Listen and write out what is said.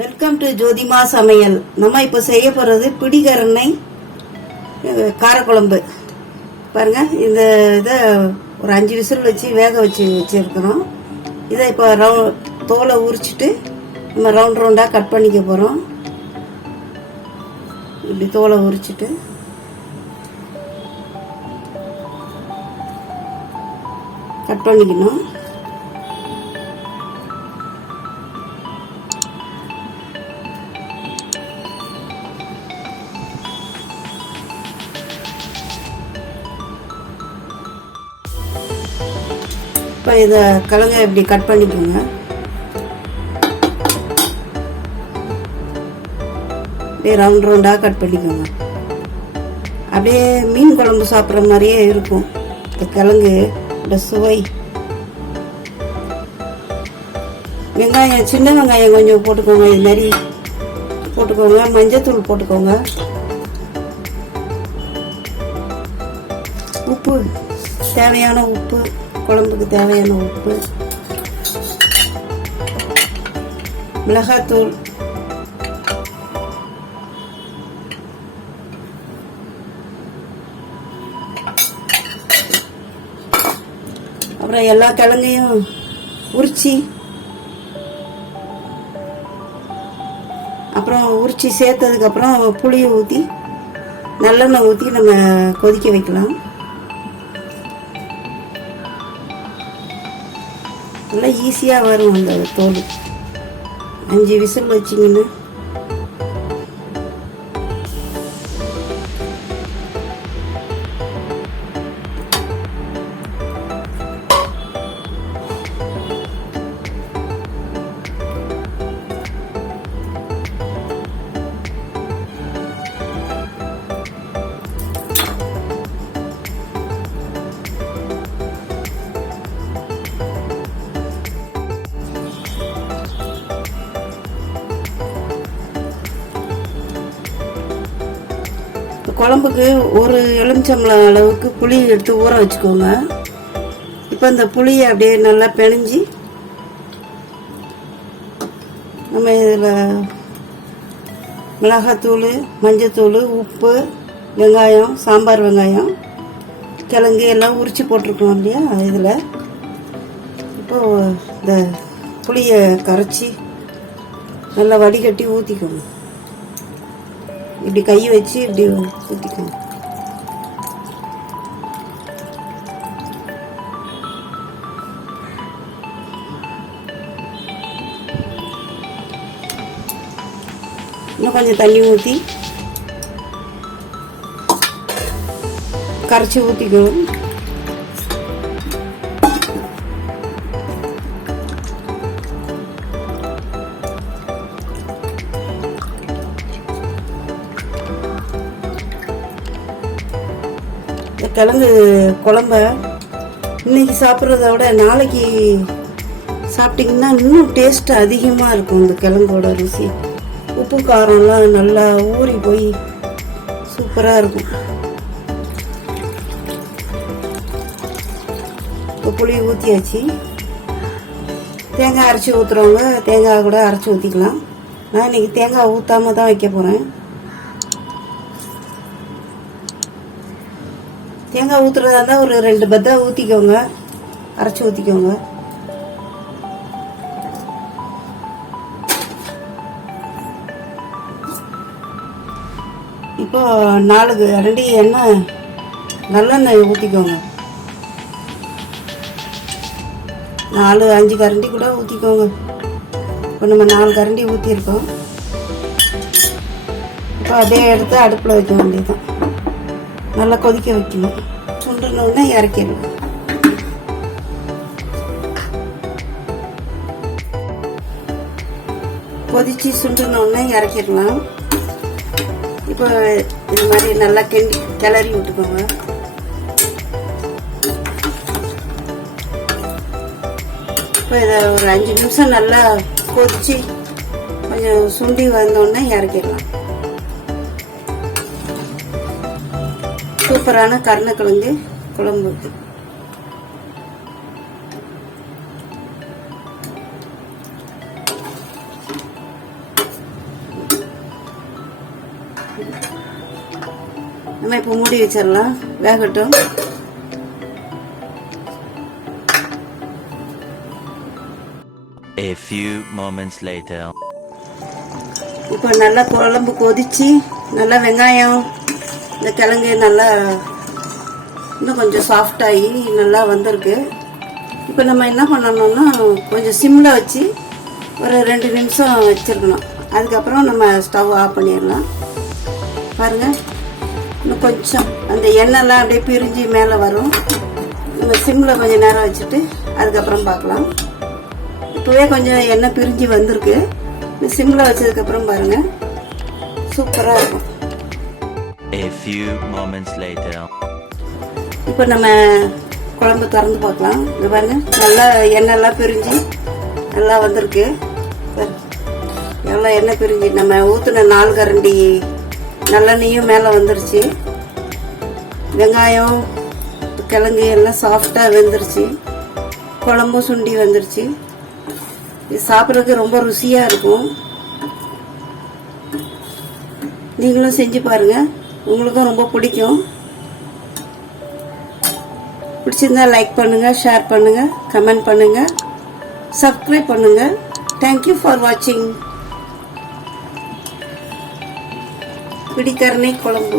Welcome to ஜோதிமா சமையல். நம்ம இப்போ செய்ய போகிறது பிடிகருணை காரக்குழம்பு. பாருங்க, இந்த இதை ஒரு 5 விசில் வச்சு வேக வச்சிருக்கிறோம். இதை இப்போ தோலை உரிச்சிட்டு நம்ம ரவுண்ட் ரவுண்டாக கட் பண்ணிக்க போகிறோம். இப்படி தோலை உரிச்சிட்டு கட் பண்ணிக்கணும். இப்போ இதை கிழங்க இப்படி கட் பண்ணிக்கோங்க. அப்படியே ரவுண்ட் ரவுண்டாக கட் பண்ணிக்கோங்க. அப்படியே மீன் குழம்பு சாப்பிட்ற மாதிரியே இருக்கும் இந்த கிழங்கு சுவை. வெங்காயம், சின்ன வெங்காயம் கொஞ்சம் போட்டுக்கோங்க. இது மாதிரி போட்டுக்கோங்க. மஞ்சத்தூள் போட்டுக்கோங்க. உப்பு, தேவையான உப்பு, குழம்புக்கு தேவையான உப்பு, மிளகாத்தூள், அப்புறம் எல்லா கிழங்கையும் உரிச்சி சேர்த்ததுக்கு அப்புறம் புளியை ஊற்றி நல்லெண்ணெய் ஊற்றி நம்ம கொதிக்க வைக்கலாம். நல்லா ஈஸியாக வரும் அந்த தோல். 5 விசில் வச்சிங்கன்னா குழம்புக்கு ஒரு எலுமிச்சம்பழம் அளவுக்கு புளி எடுத்து ஊற வச்சுக்கோங்க. இப்போ இந்த புளியை அப்படியே நல்லா பிணைஞ்சி நம்ம இதில் மிளகாத்தூள், மஞ்சத்தூள், உப்பு, வெங்காயம், சாம்பார் வெங்காயம், கிழங்கு எல்லாம் உரித்து போட்டிருக்கோம் இல்லையா, இதில் இப்போது இந்த புளியை கரைச்சி நல்லா வடிகட்டி ஊற்றிக்கோங்க. இப்படி கையை வச்சு இப்படி ஊற்றிக்கணும். இன்னும் கொஞ்சம் தண்ணி ஊற்றி கரைச்சி ஊற்றிக்கணும். கிழங்கு குழம்ப இன்னைக்கு சாப்பிட்றத விட நாளைக்கு சாப்பிட்டிங்கன்னா இன்னும் டேஸ்ட் அதிகமாக இருக்கும். இந்த கிழங்கோட ருசி, உப்பு காரம்லாம் நல்லா ஊறி போய் சூப்பராக இருக்கும். இப்போ புளி ஊற்றியாச்சு. தேங்காய் அரைச்சி ஊற்றுறவங்க தேங்காய் கூட அரைச்சி ஊற்றிக்கலாம். நான் இன்னைக்கு தேங்காய் ஊற்றாம தான் வைக்க போகிறேன். தேங்காய் ஊற்றுறதா இருந்தால் ஒரு 2 பத்தா ஊற்றிக்கோங்க, அரைச்சி ஊற்றிக்கோங்க. இப்போ 4 கரண்டி எண்ணெய் நல்லெண்ணெய் ஊற்றிக்கோங்க. 4-5 கரண்டி கூட ஊற்றிக்கோங்க. இப்போ நம்ம 4 கரண்டி ஊற்றிருக்கோம். இப்போ அதே எடுத்து அடுப்பில் வைக்க வேண்டியதுதான். நல்லா கொதிக்க வைக்கணும். சுண்டணுன்னா இறக்கிடணும். கொதிச்சு சுண்டணுன்னா இறக்கிடலாம். இப்போ இது மாதிரி நல்லா கிளறி விட்டுக்கோங்க. இப்போ இதை ஒரு 5 நிமிஷம் நல்லா கொதிச்சு கொஞ்சம் சுண்டி வந்தோடனே இறக்கிடலாம். சூப்பரான கருணக்கிழங்கு குழம்பு. நம்ம இப்போ மூடி வச்சிடலாம், வேகட்டும். A few moments later. இப்போ நல்லா குழம்பு கொதிச்சு நல்லா வெங்காயம் இந்த கிழங்கு நல்லா இன்னும் கொஞ்சம் சாஃப்டாகி நல்லா வந்திருக்கு. இப்போ நம்ம என்ன பண்ணணும்னா கொஞ்சம் சிம்மில் வச்சு ஒரு 2 நிமிஷம் வச்சிருக்கணும். அதுக்கப்புறம் நம்ம ஸ்டவ் ஆஃப் பண்ணிடலாம். பாருங்கள், இன்னும் கொஞ்சம் அந்த எண்ணெய்லாம் அப்படியே பிரிஞ்சு மேலே வரும். நம்ம சிம்மில் கொஞ்சம் நேரம் வச்சுட்டு அதுக்கப்புறம் பார்க்கலாம். இப்போவே கொஞ்சம் எண்ணெய் பிரிஞ்சு வந்திருக்கு. சிம்மில் வச்சதுக்கப்புறம் பாருங்கள், சூப்பராக இருக்கும். A few moments later. இப்போ நம்ம குழம்பு திறந்து பார்க்கலாம். இது பாருங்க, நல்லா எண்ணெய்லாம் பிரிஞ்சு நல்லா வந்திருக்கு. எவ்வளோ எண்ணெய் பிரிஞ்சு நம்ம ஊற்றின 4 கரண்டி நல்லெண்ணெயும் மேலே வந்துருச்சு. வெங்காயம் கிழங்கு எல்லாம் சாஃப்டாக வெந்துருச்சு. குழம்பும் சுண்டி வந்துருச்சு. இது சாப்பிட்றதுக்கு ரொம்ப ருசியாக இருக்கும். நீங்களும் செஞ்சு பாருங்கள், உங்களுக்கும் ரொம்ப பிடிக்கும். பிடிச்சிருந்தா லைக் பண்ணுங்கள், ஷேர் பண்ணுங்கள், கமெண்ட் பண்ணுங்கள், சப்ஸ்கிரைப் பண்ணுங்கள். தேங்க்யூ ஃபார் வாட்சிங். பிடிக்கரணை குழம்பு.